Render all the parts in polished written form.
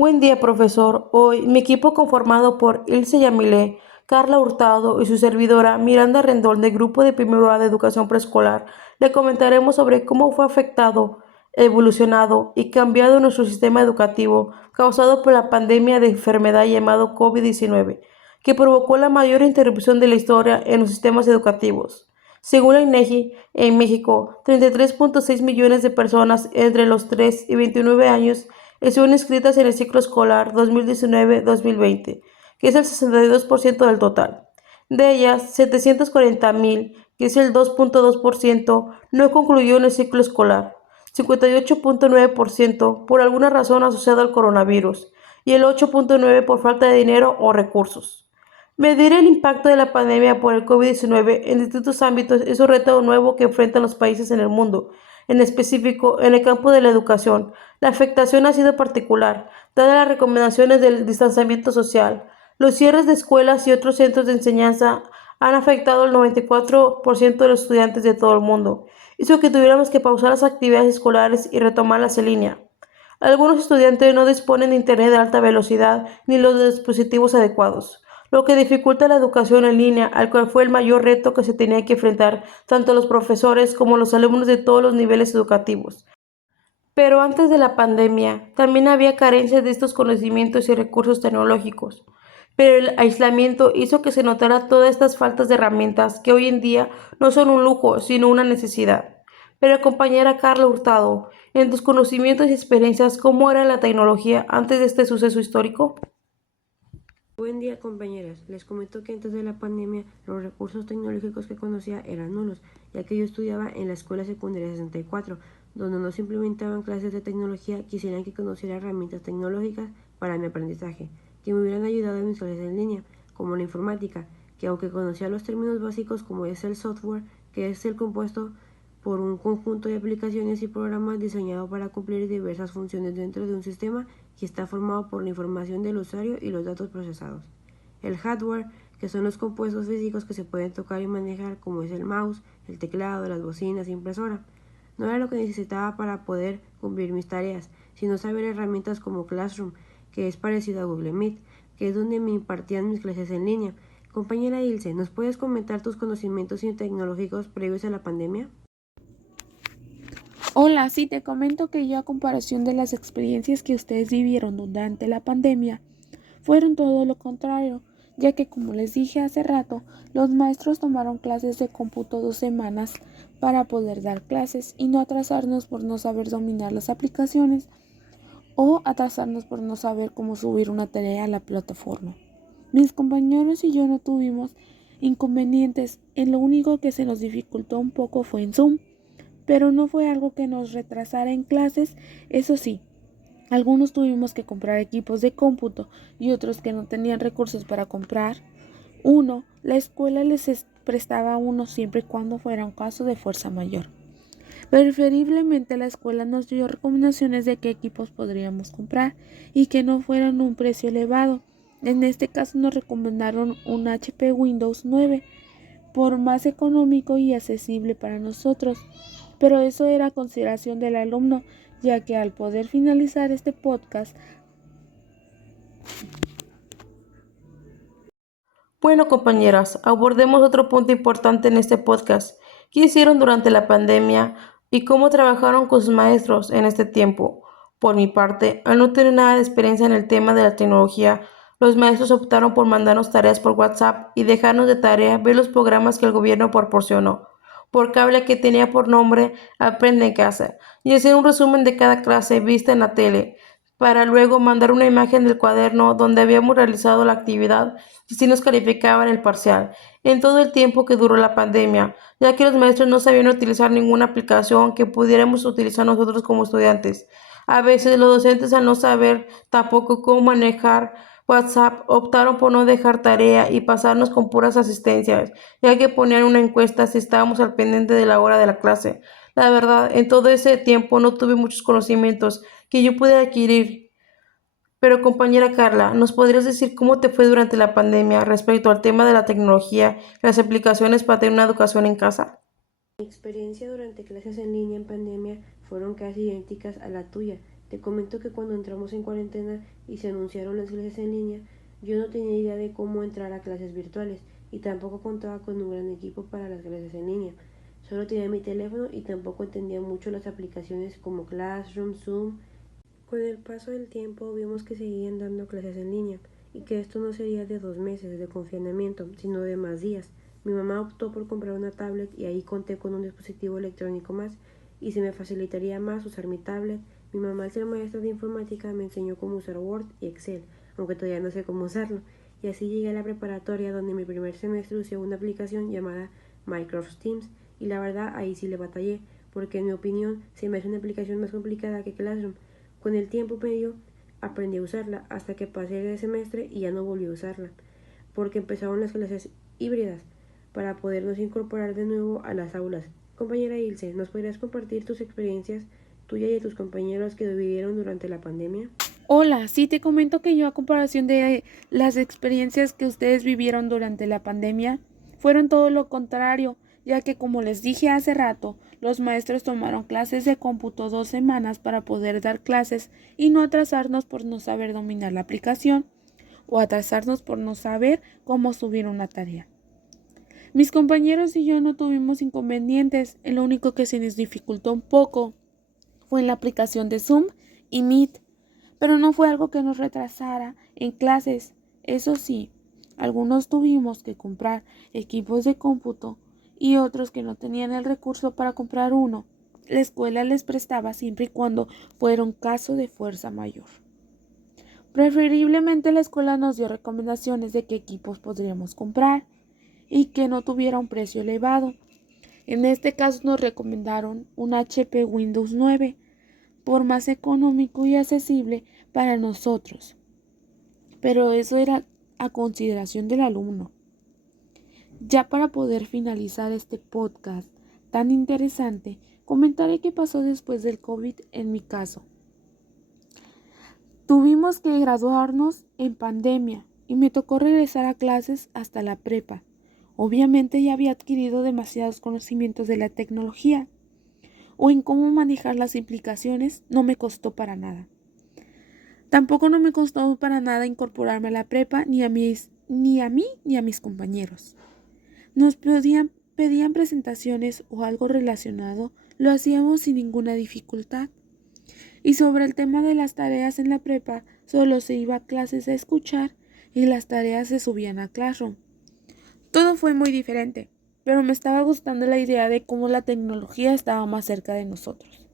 Buen día, profesor. Hoy mi equipo conformado por Ilse Yamilé, Carla Hurtado y su servidora Miranda Rendón del Grupo de Primero A de Educación Preescolar le comentaremos sobre cómo fue afectado, evolucionado y cambiado nuestro sistema educativo causado por la pandemia de enfermedad llamado COVID-19, que provocó la mayor interrupción de la historia en los sistemas educativos. Según la INEGI, en México, 33.6 millones de personas entre los 3 y 29 años estuvieron inscritas en el ciclo escolar 2019-2020, que es el 62% del total. De ellas, 740.000, que es el 2.2%, no concluyó en el ciclo escolar, 58.9% por alguna razón asociada al coronavirus y el 8.9% por falta de dinero o recursos. Medir el impacto de la pandemia por el COVID-19 en distintos ámbitos es un reto nuevo que enfrentan los países en el mundo. En específico, en el campo de la educación, la afectación ha sido particular, dadas las recomendaciones del distanciamiento social. Los cierres de escuelas y otros centros de enseñanza han afectado al 94% de los estudiantes de todo el mundo. Hizo que tuviéramos que pausar las actividades escolares y retomarlas en línea. Algunos estudiantes no disponen de internet de alta velocidad ni los dispositivos adecuados, lo que dificulta la educación en línea, al cual fue el mayor reto que se tenía que enfrentar tanto los profesores como los alumnos de todos los niveles educativos. Pero antes de la pandemia, también había carencias de estos conocimientos y recursos tecnológicos. Pero el aislamiento hizo que se notara todas estas faltas de herramientas que hoy en día no son un lujo, sino una necesidad. Pero compañera Carla Hurtado, en tus conocimientos y experiencias, ¿cómo era la tecnología antes de este suceso histórico? Buen día, compañeras. Les comento que antes de la pandemia los recursos tecnológicos que conocía eran nulos, ya que yo estudiaba en la Escuela Secundaria 64, donde no se implementaban clases de tecnología. Quisieran que conociera herramientas tecnológicas para mi aprendizaje, que me hubieran ayudado en mis clases en línea, como la informática, que aunque conocía los términos básicos como es el software, que es el compuesto por un conjunto de aplicaciones y programas diseñados para cumplir diversas funciones dentro de un sistema que está formado por la información del usuario y los datos procesados. El hardware, que son los compuestos físicos que se pueden tocar y manejar, como es el mouse, el teclado, las bocinas y impresora. No era lo que necesitaba para poder cumplir mis tareas, sino saber herramientas como Classroom, que es parecido a Google Meet, que es donde me impartían mis clases en línea. Compañera Ilse, ¿nos puedes comentar tus conocimientos tecnológicos previos a la pandemia? Hola, sí, te comento que yo a comparación de las experiencias que ustedes vivieron durante la pandemia, fueron todo lo contrario, ya que como les dije hace rato, los maestros tomaron clases de cómputo 2 semanas para poder dar clases y no atrasarnos por no saber dominar las aplicaciones o atrasarnos por no saber cómo subir una tarea a la plataforma. Mis compañeros y yo no tuvimos inconvenientes, en lo único que se nos dificultó un poco fue en Zoom, pero no fue algo que nos retrasara en clases. Eso sí, algunos tuvimos que comprar equipos de cómputo y otros que no tenían recursos para comprar uno. La escuela les prestaba uno siempre y cuando fuera un caso de fuerza mayor. Preferiblemente la escuela nos dio recomendaciones de qué equipos podríamos comprar y que no fueran un precio elevado. En este caso nos recomendaron un HP Windows 9 por más económico y accesible para nosotros. Pero eso era a consideración del alumno, ya que al poder finalizar este podcast. Bueno, compañeras, abordemos otro punto importante en este podcast. ¿Qué hicieron durante la pandemia y cómo trabajaron con sus maestros en este tiempo? Por mi parte, al no tener nada de experiencia en el tema de la tecnología, los maestros optaron por mandarnos tareas por WhatsApp y dejarnos de tarea ver los programas que el gobierno proporcionó por cable, que tenía por nombre Aprende en casa, y hacer un resumen de cada clase vista en la tele, para luego mandar una imagen del cuaderno donde habíamos realizado la actividad y si nos calificaban el parcial en todo el tiempo que duró la pandemia, ya que los maestros no sabían utilizar ninguna aplicación que pudiéramos utilizar nosotros como estudiantes. A veces los docentes, al no saber tampoco cómo manejar WhatsApp, optaron por no dejar tarea y pasarnos con puras asistencias, ya que ponían una encuesta si estábamos al pendiente de la hora de la clase. La verdad, en todo ese tiempo no tuve muchos conocimientos que yo pude adquirir. Pero compañera Carla, ¿nos podrías decir cómo te fue durante la pandemia respecto al tema de la tecnología y las aplicaciones para tener una educación en casa? Mi experiencia durante clases en línea en pandemia fueron casi idénticas a la tuya, Te comento que cuando entramos en cuarentena y se anunciaron las clases en línea, yo no tenía idea de cómo entrar a clases virtuales y tampoco contaba con un gran equipo para las clases en línea. Solo tenía mi teléfono y tampoco entendía mucho las aplicaciones como Classroom, Zoom. Con el paso del tiempo vimos que seguían dando clases en línea y que esto no sería de 2 meses de confinamiento, sino de más días. Mi mamá optó por comprar una tablet y ahí conté con un dispositivo electrónico más y se me facilitaría más usar mi tablet. Mi mamá, al ser maestra de informática, me enseñó cómo usar Word y Excel, aunque todavía no sé cómo usarlo. Y así llegué a la preparatoria, donde en mi primer semestre usé una aplicación llamada Microsoft Teams y la verdad ahí sí le batallé, porque en mi opinión se me hace una aplicación más complicada que Classroom. Con el tiempo medio aprendí a usarla hasta que pasé el semestre y ya no volví a usarla, porque empezaron las clases híbridas para podernos incorporar de nuevo a las aulas. Compañera Ilse, ¿nos podrías compartir tus experiencias, tuya y de tus compañeros que vivieron durante la pandemia? Hola, sí te comento que yo a comparación de las experiencias que ustedes vivieron durante la pandemia, fueron todo lo contrario, ya que como les dije hace rato, los maestros tomaron clases de cómputo 2 semanas para poder dar clases y no atrasarnos por no saber dominar la aplicación o atrasarnos por no saber cómo subir una tarea. Mis compañeros y yo no tuvimos inconvenientes, lo único que se nos dificultó un poco fue en la aplicación de Zoom y Meet, pero no fue algo que nos retrasara en clases. Eso sí, algunos tuvimos que comprar equipos de cómputo y otros que no tenían el recurso para comprar uno. La escuela les prestaba siempre y cuando fuera un caso de fuerza mayor. Preferiblemente la escuela nos dio recomendaciones de qué equipos podríamos comprar y que no tuviera un precio elevado. En este caso nos recomendaron un HP Windows 9 por más económico y accesible para nosotros. Pero eso era a consideración del alumno. Ya para poder finalizar este podcast tan interesante, comentaré qué pasó después del COVID en mi caso. Tuvimos que graduarnos en pandemia y me tocó regresar a clases hasta la prepa. Obviamente ya había adquirido demasiados conocimientos de la tecnología o en cómo manejar las implicaciones, no me costó para nada. Tampoco no me costó para nada incorporarme a la prepa ni a mí ni a mis compañeros. Nos pedían presentaciones o algo relacionado, lo hacíamos sin ninguna dificultad. Y sobre el tema de las tareas en la prepa, solo se iba a clases a escuchar y las tareas se subían a Classroom. Todo fue muy diferente, pero me estaba gustando la idea de cómo la tecnología estaba más cerca de nosotros.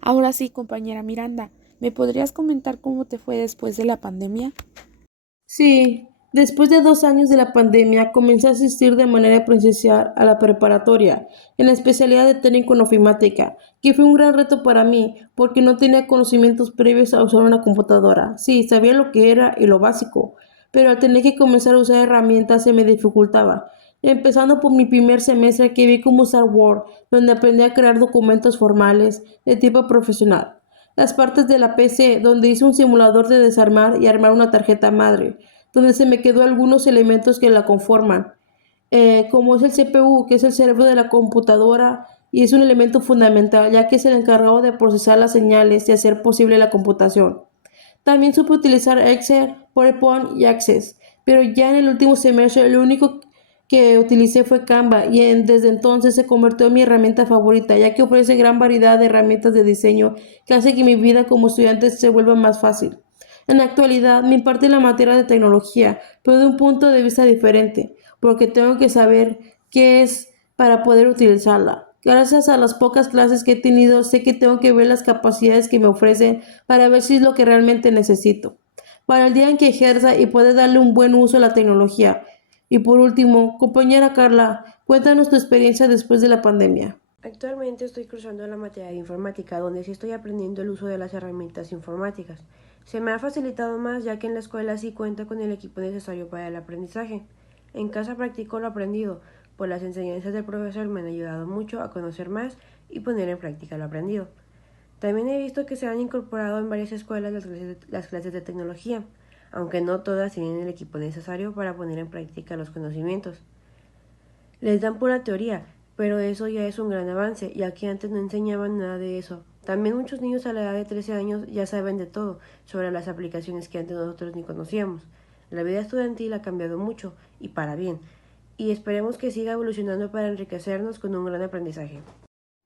Ahora sí, compañera Miranda, ¿me podrías comentar cómo te fue después de la pandemia? Sí, después de 2 años de la pandemia comencé a asistir de manera presencial a la preparatoria, en la especialidad de técnico en ofimática, que fue un gran reto para mí porque no tenía conocimientos previos a usar una computadora. Sí, sabía lo que era y lo básico, pero al tener que comenzar a usar herramientas se me dificultaba. Empezando por mi primer semestre que vi cómo usar Word, donde aprendí a crear documentos formales de tipo profesional. Las partes de la PC, donde hice un simulador de desarmar y armar una tarjeta madre, donde se me quedó algunos elementos que la conforman, como es el CPU, que es el cerebro de la computadora y es un elemento fundamental, ya que es el encargado de procesar las señales y hacer posible la computación. También supe utilizar Excel, PowerPoint y Access, pero ya en el último semestre lo único que utilicé fue Canva y desde entonces se convirtió en mi herramienta favorita, ya que ofrece gran variedad de herramientas de diseño que hace que mi vida como estudiante se vuelva más fácil. En la actualidad me imparte la materia de tecnología, pero de un punto de vista diferente, porque tengo que saber qué es para poder utilizarla. Gracias a las pocas clases que he tenido, sé que tengo que ver las capacidades que me ofrecen para ver si es lo que realmente necesito. Para el día en que ejerza y pueda darle un buen uso a la tecnología. Y por último, compañera Carla, cuéntanos tu experiencia después de la pandemia. Actualmente estoy cursando la materia de informática, donde sí estoy aprendiendo el uso de las herramientas informáticas. Se me ha facilitado más ya que en la escuela sí cuenta con el equipo necesario para el aprendizaje. En casa practico lo aprendido, pues las enseñanzas del profesor me han ayudado mucho a conocer más y poner en práctica lo aprendido. También he visto que se han incorporado en varias escuelas las clases de tecnología, aunque no todas tienen el equipo necesario para poner en práctica los conocimientos. Les dan pura teoría, pero eso ya es un gran avance, ya que antes no enseñaban nada de eso. También muchos niños a la edad de 13 años ya saben de todo sobre las aplicaciones que antes nosotros ni conocíamos. La vida estudiantil ha cambiado mucho y para bien, y esperemos que siga evolucionando para enriquecernos con un gran aprendizaje.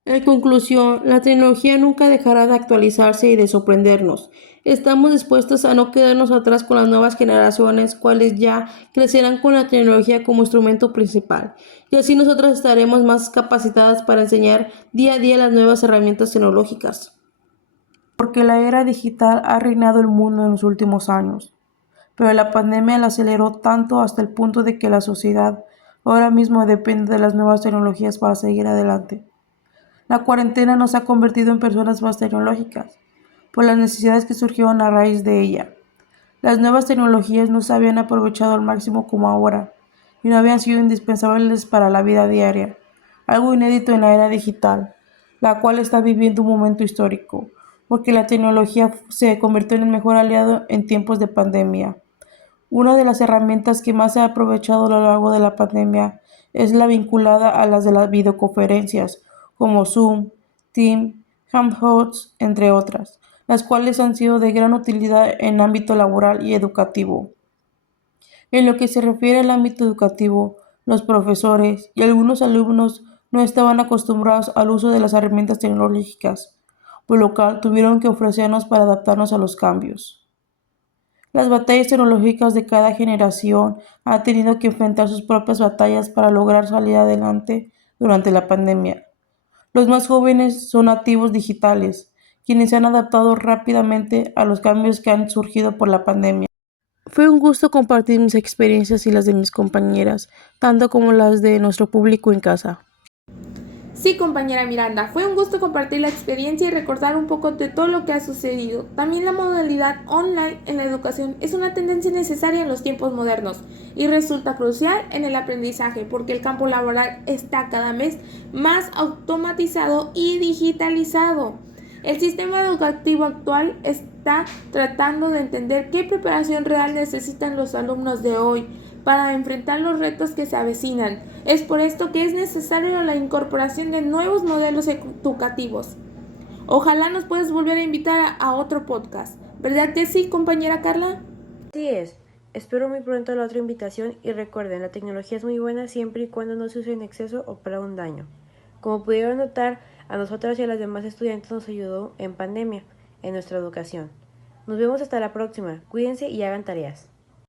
En conclusión, la tecnología nunca dejará de actualizarse y de sorprendernos. Estamos dispuestos a no quedarnos atrás con las nuevas generaciones, cuales ya crecerán con la tecnología como instrumento principal, y así nosotros estaremos más capacitadas para enseñar día a día las nuevas herramientas tecnológicas. Porque la era digital ha reinado el mundo en los últimos años, pero la pandemia la aceleró tanto hasta el punto de que la sociedad ahora mismo depende de las nuevas tecnologías para seguir adelante. La cuarentena nos ha convertido en personas más tecnológicas, por las necesidades que surgieron a raíz de ella. Las nuevas tecnologías no se habían aprovechado al máximo como ahora, y no habían sido indispensables para la vida diaria, algo inédito en la era digital, la cual está viviendo un momento histórico, porque la tecnología se convirtió en el mejor aliado en tiempos de pandemia. Una de las herramientas que más se ha aprovechado a lo largo de la pandemia es la vinculada a las de las videoconferencias, como Zoom, Teams, Hangouts, entre otras, las cuales han sido de gran utilidad en ámbito laboral y educativo. En lo que se refiere al ámbito educativo, los profesores y algunos alumnos no estaban acostumbrados al uso de las herramientas tecnológicas, por lo cual tuvieron que ofrecernos para adaptarnos a los cambios. Las batallas tecnológicas de cada generación han tenido que enfrentar sus propias batallas para lograr salir adelante durante la pandemia. Los más jóvenes son nativos digitales, quienes se han adaptado rápidamente a los cambios que han surgido por la pandemia. Fue un gusto compartir mis experiencias y las de mis compañeras, tanto como las de nuestro público en casa. Sí, compañera Miranda, fue un gusto compartir la experiencia y recordar un poco de todo lo que ha sucedido. También la modalidad online en la educación es una tendencia necesaria en los tiempos modernos y resulta crucial en el aprendizaje porque el campo laboral está cada vez más automatizado y digitalizado. El sistema educativo actual está tratando de entender qué preparación real necesitan los alumnos de hoy para enfrentar los retos que se avecinan. Es por esto que es necesario la incorporación de nuevos modelos educativos. Ojalá nos puedas volver a invitar a otro podcast. ¿Verdad que sí, compañera Carla? Así es. Espero muy pronto la otra invitación y recuerden, la tecnología es muy buena siempre y cuando no se use en exceso o para un daño. Como pudieron notar, a nosotras y a las demás estudiantes nos ayudó en pandemia, en nuestra educación. Nos vemos hasta la próxima. Cuídense y hagan tareas.